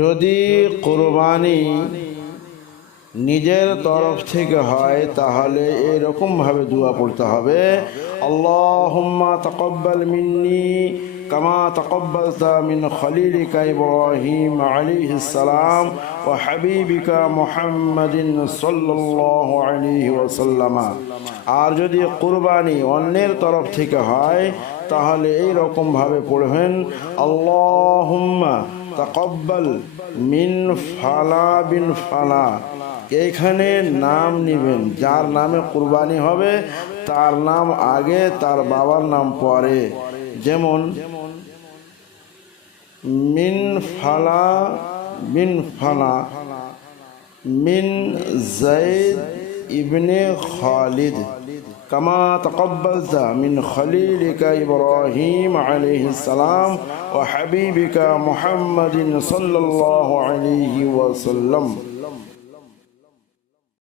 যদি কোরবানি নিজের তরফ থেকে হয়, তাহলে এরকম ভাবে দোয়া পড়তে হবে। আল্লাহুম্মা তাকাব্বাল মিন্নি কামা তাকাব্বালতা মিন খলিলিকা ইব্রাহিম আলাইহিস সালাম ওয়া হাবিবিকা মুহাম্মাদিন সাল্লাল্লাহু আলাইহি ওয়াসাল্লাম। আর যদি কুরবানি অন্যের তরফ থেকে হয়, তাহলে এই রকম ভাবে পড়বেন, আল্লাহুম্মা তাকাব্বাল মিন ফালা বিন ফালা। এইখানে নাম নিবেন, যার নামে কুরবানি হবে, তার নাম আগে, তার বাবার নাম পরে। যেমন, মিন ফালা বিন ফালা, মিন জাইদ ইবনে খালিদ। كما تقبلت من خليلك إبراهيم عليه السلام وحبيبك محمد صلى الله عليه وسلم.